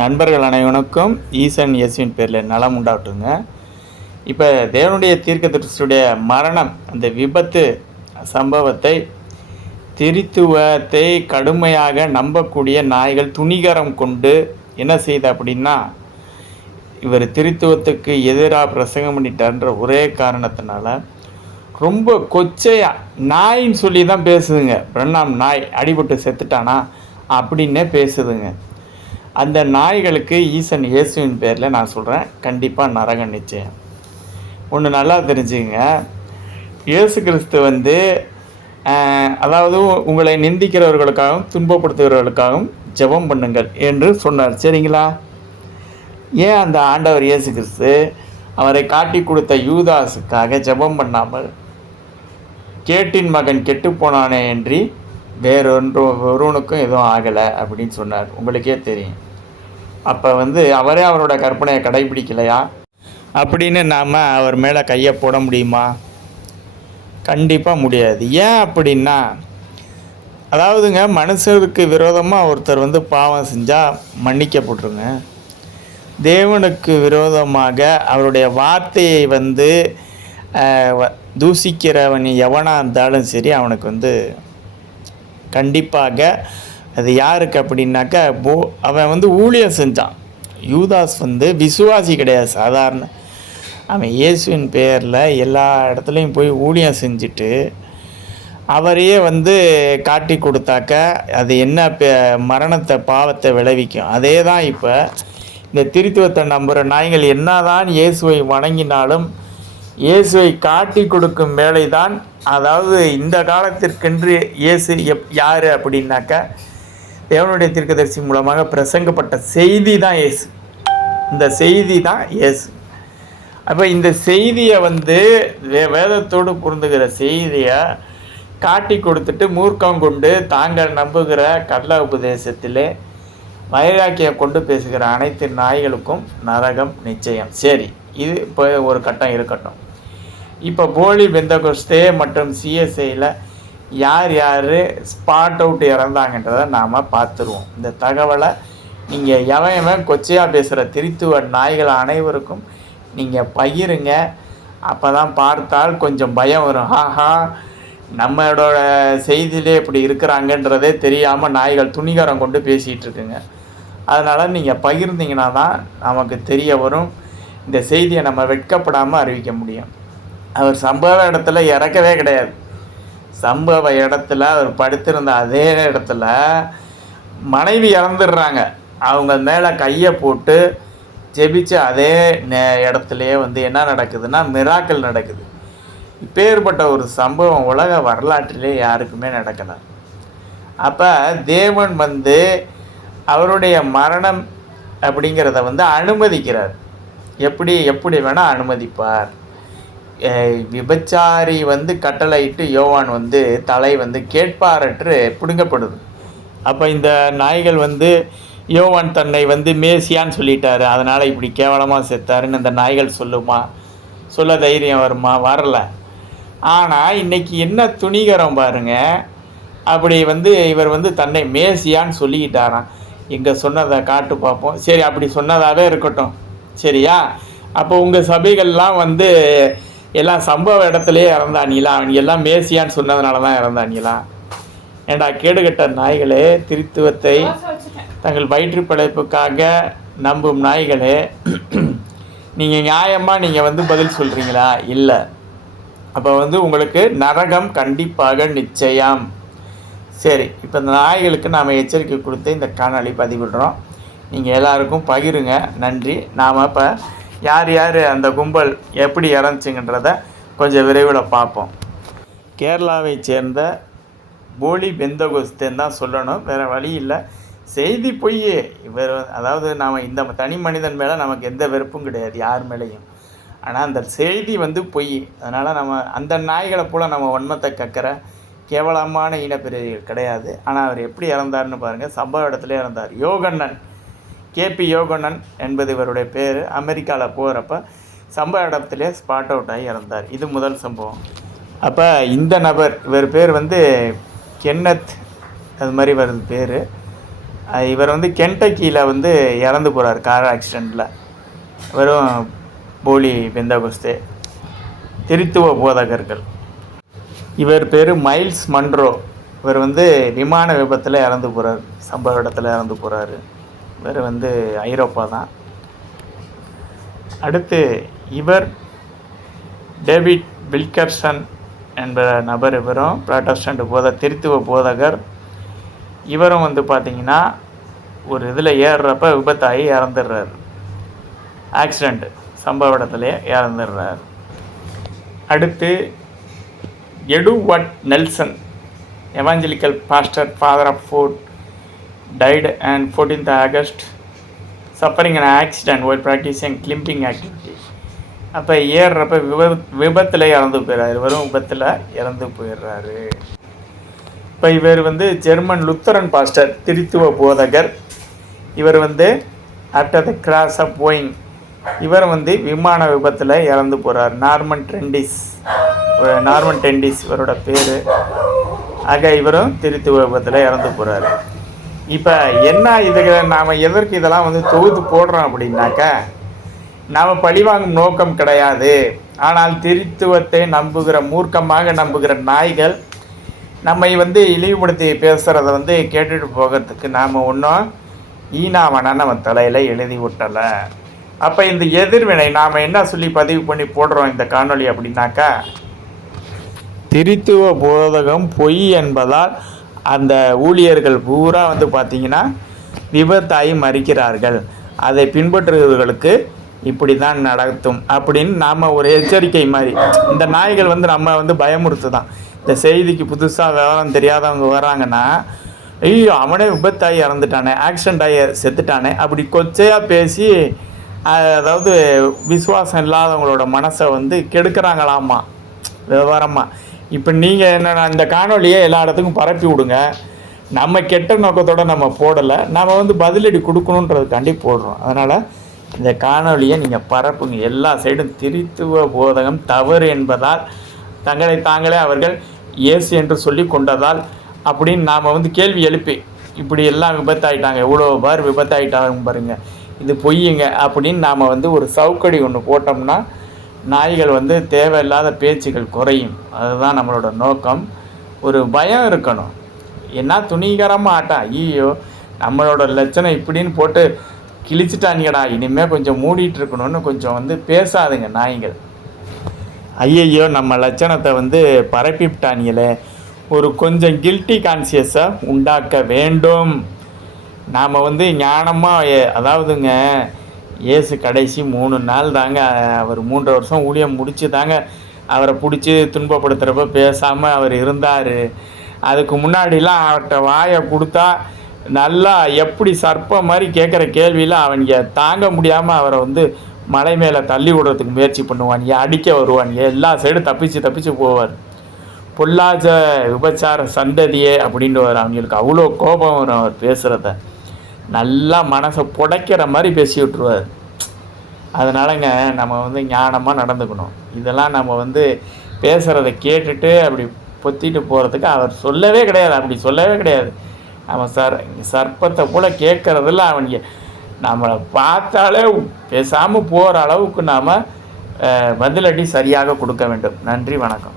நண்பர்கள் அனைவனுக்கும் ஈசன் இயேசுவின் பேரில் நலம் உண்டாட்டுங்க இப்போ தேவனுடைய தீர்க்க தீர்க்கதரிசியுடைய மரணம் அந்த விபத்து சம்பவத்தை திரித்துவத்தை கடுமையாக நம்பக்கூடிய நாய்கள் துணிகரம் கொண்டு என்ன செய்த அப்படின்னா இவர் திருத்துவத்துக்கு எதிராக பிரசங்கம் பண்ணிட்டார்ன்ற ஒரே காரணத்தினால ரொம்ப கொச்சையாக நாயின்னு சொல்லி தான் பேசுதுங்க. பிரணாம் நாய் அடிபட்டு செத்துட்டானா அப்படின்னே பேசுதுங்க. அந்த நாய்களுக்கு ஈசன் இயேசுவின் பேரில் நான் சொல்கிறேன் கண்டிப்பாக நரகம் நிச்சயம். ஒன்று நல்லா தெரிஞ்சுங்க இயேசு கிறிஸ்து வந்து அதாவது உங்களை நிந்திக்கிறவர்களுக்காகவும் துன்பப்படுத்துகிறவர்களுக்காகவும் ஜெபம் பண்ணுங்கள் என்று சொன்னார். சரிங்களா? ஏன் அந்த ஆண்டவர் இயேசு கிறிஸ்து அவரை காட்டி கொடுத்த யூதாஸுக்காக ஜெபம் பண்ணாமல் கேட்டின் மகன் கெட்டுப்போனானே என்று வேறொன்று ஒருவனுக்கும் எதுவும் ஆகலை அப்படின்னு சொன்னார். உங்களுக்கே தெரியும். அப்போ வந்து அவரே அவரோட கற்பனையை கடைபிடிக்கலையா? அப்படின்னு நாம் அவர் மேலே கையை போட முடியுமா? கண்டிப்பாக முடியாது. ஏன் அப்படின்னா அதாவதுங்க மனுஷருக்கு விரோதமாக ஒருத்தர் வந்து பாவம் செஞ்சால் மன்னிக்கப்பட்டுருங்க. தேவனுக்கு விரோதமாக அவருடைய வார்த்தையை வந்து தூசிக்கிறவன் எவனாக இருந்தாலும் சரி அவனுக்கு வந்து கண்டிப்பாக அது யாருக்கு அப்படின்னாக்கா போ அவன் வந்து ஊழியம் செஞ்சான். யூதாஸ் வந்து விசுவாசி கிடையாது சாதாரண. அவன் இயேசுவின் பேரில் எல்லா இடத்துலையும் போய் ஊழியம் செஞ்சுட்டு அவரையே வந்து காட்டி கொடுத்தாக்க அது என்ன மரணத்தை பாவத்தை விளைவிக்கும். அதே தான் இப்போ இந்த திருத்துவத்தை நம்புகிற நாய்கள் என்னதான் இயேசுவை வணங்கினாலும் இயேசுவை காட்டி கொடுக்கும் வேலை தான் அதாவது இந்த காலத்திற்கென்று இயேசு எப் யார் அப்படின்னாக்கா தேவனுடைய தீர்க்கதரிசி மூலமாக பிரசங்கப்பட்ட செய்தி தான் இயேசு. இந்த செய்தி தான் இயேசு. அப்போ இந்த செய்தியை வந்து வே வேதத்தோடு பொருந்துகிற செய்தியை காட்டி கொடுத்துட்டு மூர்க்கம் கொண்டு தாங்கள் நம்புகிற கள்ள உபதேசத்திலே வைராக்கியை கொண்டு பேசுகிற அனைத்து நாய்களுக்கும் நரகம் நிச்சயம். சரி இது இப்போ ஒரு கட்டம் இருக்கட்டும் இப்போ போலி பெந்தகோஸ்தே மற்றும் சிஎஸ்ஐயில் யார் யார் ஸ்பாட் அவுட் இறந்தாங்கன்றதை நாம் பார்த்துருவோம். இந்த தகவலை நீங்கள் எவன் எவன் கொச்சையாக பேசுகிற திருத்துவ நாய்கள் அனைவருக்கும் நீங்கள் பகிருங்க. அப்போ தான் பார்த்தால் கொஞ்சம் பயம் வரும். ஆஹா நம்மளோட செய்தியிலே இப்படி இருக்கிறாங்கன்றதே தெரியாமல் நாய்கள் துணிகரம் கொண்டு பேசிகிட்டு இருக்குங்க. அதனால் நீங்கள் பகிர்ந்தீங்கன்னா தான் நமக்கு தெரிய வரும். இந்த செய்தியை நம்ம வெட்கப்படாமல் அறிவிக்க முடியும். அவர் சம்பவ இடத்துல இறக்கவே கிடையாது. சம்பவ இடத்துல அவர் படுத்திருந்த அதே இடத்துல மனைவி இறந்துடுறாங்க. அவங்க மேலே கையை போட்டு ஜெபிச்ச அதே நே இடத்துலையே வந்து என்ன நடக்குதுன்னா மிராக்கள் நடக்குது. இப்பேற்பட்ட ஒரு சம்பவம் உலக வரலாற்றிலே யாருக்குமே நடக்கலை. அப்போ தேவன் வந்து அவருடைய மரணம் அப்படிங்கிறத வந்து அனுமதிக்கிறார். எப்படி எப்படி வேணால் அனுமதிப்பார். விபச்சாரி வந்து கட்டளையிட்டு யோவான் வந்து தலை வந்து கேட்பாரற்று பிடுங்கப்படுது. அப்போ இந்த நாய்கள் வந்து யோவான் தன்னை வந்து மேசியான்னு சொல்லிட்டாரு. அதனால் இப்படி கேவலமாக செத்தாருன்னு இந்த நாய்கள் சொல்லுமா சொல்ல தைரியம் வருமா? வரல. ஆனால் இன்றைக்கி என்ன துணிகரம் பாருங்கள் அப்படி வந்து இவர் வந்து தன்னை மேசியான்னு சொல்லிக்கிட்டாராம். இங்கே சொன்னதை காட்டு பார்ப்போம். சரி அப்படி சொன்னதாகவே இருக்கட்டும். சரியா? அப்போ உங்கள் சபைகள்லாம் வந்து எல்லாம் சம்பவ இடத்துலையே இறந்தானிங்களா அவங்க எல்லாம் மேசியான்னு சொன்னதுனால தான் இறந்தானிங்களா ஏண்டா கேடுகட்ட நாய்களே திருத்துவத்தை தங்கள் வயிற்று பிழைப்புக்காக நம்பும் நாய்களே நீங்கள் நியாயமாக நீங்கள் வந்து பதில் சொல்கிறீங்களா இல்லை. அப்போ வந்து உங்களுக்கு நரகம் கண்டிப்பாக நிச்சயம். சரி இப்போ இந்த நாய்களுக்கு நாம் எச்சரிக்கை கொடுத்து இந்த காணொலி பதிவிடுறோம். நீங்கள் எல்லாருக்கும் பகிருங்க. நன்றி. நாம் இப்போ யார் யார் அந்த கும்பல் எப்படி இறந்துச்சுங்கன்றத கொஞ்சம் விரைவில் பார்ப்போம். கேரளாவை சேர்ந்த போலி பெந்தகோஸ்தேன்னு தான் சொல்லணும். வேறு வழி இல்லை. செய்தி பொய் இவர் அதாவது நாம் இந்த தனி மனிதன் மேலே நமக்கு எந்த வெறுப்பும் கிடையாது யார் மேலேயும். ஆனால் அந்த செய்தி வந்து பொய். அதனால் நம்ம அந்த நாய்களை போல் நம்ம வன்மத்தை கக்கிற கேவலமான இனப்பிரிவுகள் கிடையாது. ஆனால் அவர் எப்படி இறந்தார்னு பாருங்கள் சம்பவ இடத்துல இறந்தார். யோகண்ணன். கேபி யோகனன் என்பது இவருடைய பேர். அமெரிக்காவில் போகிறப்ப சம்பவ இடத்துலே ஸ்பாட் அவுட் ஆகி இறந்தார். இது முதல் சம்பவம். அப்போ இந்த நபர் இவர் பேர் வந்து கென்னத் அது மாதிரி வருது பேர். இவர் வந்து கென்டக்கியில் வந்து இறந்து போகிறார் கார் ஆக்சிடெண்ட்டில் வெறும் போலி பெந்தகோஸ்தே திருத்துவ போதகர்கள். இவர் பேர் மைல்ஸ் மன்ரோ இவர் வந்து விமான விபத்தில் இறந்து போகிறார் சம்பவ இடத்துல இறந்து போகிறாரு இவர் வந்து ஐரோப்பா தான். அடுத்து இவர் டேவிட் வில்கர்சன் என்ற நபர் இவரும் ப்ராட்டஸ்டன்ட் போத திருத்துவ போதகர். இவரும் வந்து பார்த்தீங்கன்னா ஒரு இதில் ஏறுறப்ப விபத்தாகி இறந்துடுறாரு. ஆக்சிடெண்ட்டு சம்பவ இடத்துலையே இறந்துடுறாரு. அடுத்து எடுவட் Nelson evangelical pastor father of foot tied and fourteenth August suffering an accident practice and climbing activity அப்போ ஏறுறப்ப விப விபத்தில் இறந்து போயிடுறாரு வெறும் விபத்தில் இறந்து போயிடுறாரு இப்போ இவர் வந்து ஜெர்மன் லுத்தரன் பாஸ்டர் திருத்துவ போதகர். இவர் வந்து after the cross of Boeing இவர் வந்து விமான விபத்தில் இறந்து போகிறார் நார்மன் ட்ரெண்டிஸ் நார்மன் டெண்டிஸ் இவரோட பேர். ஆக இவரும் திருத்துவ விபத்தில் இறந்து போகிறாரு இப்போ என்ன இதுக்கு நாம் எதற்கு இதெல்லாம் வந்து தொகுத்து போடுறோம் அப்படின்னாக்கா நாம் பழிவாங்கும் நோக்கம் கிடையாது. ஆனால் திருத்துவத்தை நம்புகிற மூர்க்கமாக நம்புகிற நாய்கள் நம்மை வந்து இழிவுபடுத்தி பேசுகிறத வந்து கேட்டுட்டு போகிறதுக்கு நாம் ஒன்றும் ஈனாவனா நம்ம தலையில் எழுதி விட்டலை அப்போ இந்த எதிர்வினை நாம் என்ன சொல்லி பதிவு பண்ணி போடுறோம் இந்த காணொளி அப்படின்னாக்கா திருத்துவ போதகம் பொய் என்பதால் அந்த ஊழியர்கள் பூரா வந்து பார்த்திங்கன்னா விபத்தாகி மறிக்கிறார்கள். அதை பின்பற்றுபவர்களுக்கு இப்படி தான் நடத்தும் அப்படின்னு நாம் ஒரு எச்சரிக்கை மாதிரி. இந்த நாய்கள் வந்து நம்ம வந்து பயமுறுத்து தான் இந்த செய்திக்கு புதுசாக விவரம் தெரியாதவங்க வராங்கன்னா ஐயோ அவனே விபத்தாகி இறந்துட்டானே ஆக்சிடென்ட் ஆகி செத்துட்டானே அப்படி கொச்சையாக பேசி அதாவது விசுவாசம் இல்லாதவங்களோட மனசை வந்து கெடுக்கிறாங்களாமா? விவரமாக இப்போ நீங்கள் என்ன இந்த காணொலியை எல்லா இடத்துக்கும் பரப்பி விடுங்க. நம்ம கெட்ட நோக்கத்தோடு நம்ம போடலை. நம்ம வந்து பதிலடி கொடுக்கணுன்றதுக்காண்டி போடுறோம். அதனால் இந்த காணொலியை நீங்கள் பரப்புங்க. எல்லா சைடும் திருத்துவ போதகம் தவறு என்பதால் தங்களை தாங்களே அவர்கள் இயேசு என்று சொல்லி கொண்டதால் அப்படின்னு நாம் வந்து கேள்வி எழுப்பி இப்படி எல்லாம் விபத்தாயிட்டாங்க எவ்வளோ பார் விபத்தாயிட்டாங்க பாருங்கள் இது பொய்யுங்க அப்படின்னு நாம் வந்து ஒரு சவுக்கடி ஒன்று போட்டோம்னா நாய்கள் வந்து தேவையில்லாத பேச்சுகள் குறையும். அதுதான் நம்மளோட நோக்கம். ஒரு பயம் இருக்கணும். என்ன துணிகரமாக ஆட்டான் ஐயோ நம்மளோட லட்சணம் இப்படின்னு போட்டு கிழிச்சிட்டானுங்கடா. இனிமேல் கொஞ்சம் மூடிட்டு இருக்கணும்னு கொஞ்சம் வந்து பேசாதுங்க நாய்கள். ஐயையோ நம்ம லட்சணத்தை வந்து பரப்பிவிட்டானுங்களே. ஒரு கொஞ்சம் கில்ட்டி கான்சியஸை உண்டாக்க வேண்டும். நாம் வந்து ஞானமாக அதாவதுங்க இயேசு கடைசி மூணு நாள் தாங்க அவர் மூன்று வருஷம் ஊழியம் முடிச்சு தாங்க அவரை பிடிச்சி துன்பப்படுத்துகிறப்ப பேசாமல் அவர் இருந்தார். அதுக்கு முன்னாடிலாம் அவர்கிட்ட வாயை கொடுத்தா நல்லா எப்படி சர்ப்பம் மாதிரி கேட்குற கேள்வியில் அவனுங்க தாங்க முடியாமல் அவரை வந்து மலை மேலே தள்ளி விடுறதுக்கு முயற்சி பண்ணுவானுங்க அடிக்க வருவானுங்க எல்லா சைடும் தப்பிச்சு தப்பிச்சு போவார். பொல்லாத விபச்சார சந்ததியே அப்படின்னு வரும் அவங்களுக்கு அவ்வளோ கோபம் வரும் அவர் பேசுகிறத நல்லா மனசை புடைக்கிற மாதிரி பேசி விட்ருவார் அதனாலங்க நம்ம வந்து ஞானமாக நடந்துக்கணும். இதெல்லாம் நம்ம வந்து பேசுகிறத கேட்டுட்டு அப்படி பொத்திட்டு போகிறதுக்கு அவர் சொல்லவே கிடையாது. அப்படி சொல்லவே கிடையாது. நம்ம சர் சர்ப்பத்தை போல் கேட்குறதில்ல அவங்க நம்மளை பார்த்தாலே பேசாமல் போகிற அளவுக்கு நாம் பதிலடி சரியாக கொடுக்க வேண்டும். நன்றி வணக்கம்.